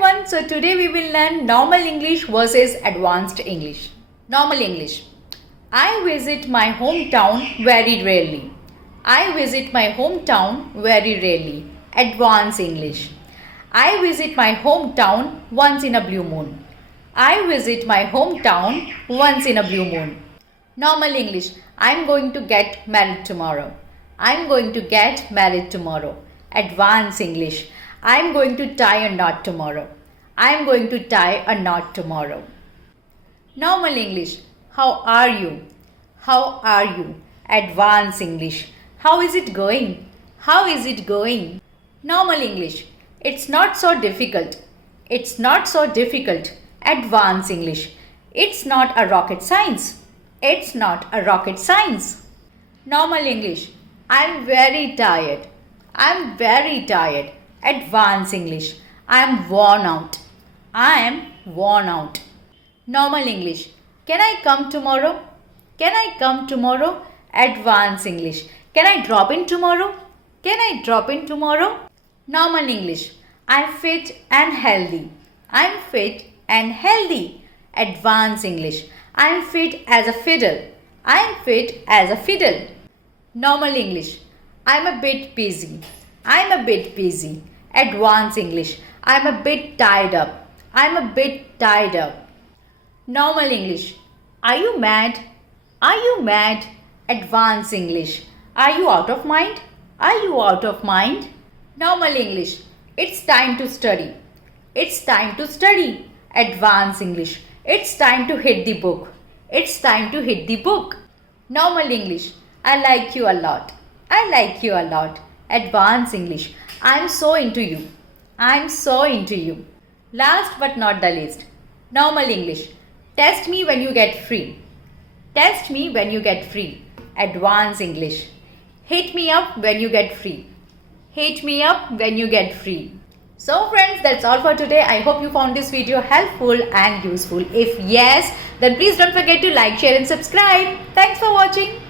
everyone, so today we will learn normal English versus advanced English. Normal English. I visit my hometown very rarely. I visit my hometown very rarely. Advanced English. I visit my hometown once in a blue moon. I visit my hometown once in a blue moon. Normal English. I'm going to get married tomorrow. I'm going to get married tomorrow. Advanced English. I'm going to tie a knot tomorrow. I'm going to tie a knot tomorrow. Normal English. How are you? How are you? Advanced English. How is it going? How is it going? Normal English. It's not so difficult. It's not so difficult. Advanced English. It's not a rocket science. It's not a rocket science. Normal English. I'm very tired. I'm very tired. Advanced English. I am worn out. I am worn out. Normal English. Can I come tomorrow? Can I come tomorrow? Advanced English. Can I drop in tomorrow? Can I drop in tomorrow? Normal English. I'm fit and healthy. I'm fit and healthy. Advanced English. I'm fit as a fiddle. I'm fit as a fiddle. Normal English. I'm a bit busy. I'm a bit busy. Advanced English. I'm a bit tied up. I'm a bit tied up. Normal English. Are you mad? Are you mad? Advanced English. Are you out of mind? Are you out of mind? Normal English. It's time to study. It's time to study. Advanced English. It's time to hit the book. It's time to hit the book. Normal English. I like you a lot. I like you a lot. Advanced English. I'm so into you. I'm so into you. Last but not the least. Normal English. Test me when you get free. Test me when you get free. Advanced English. Hit me up when you get free. Hit me up when you get free. So friends, that's all for today. I hope you found this video helpful and useful. If yes, then please don't forget to like, share and subscribe. Thanks for watching.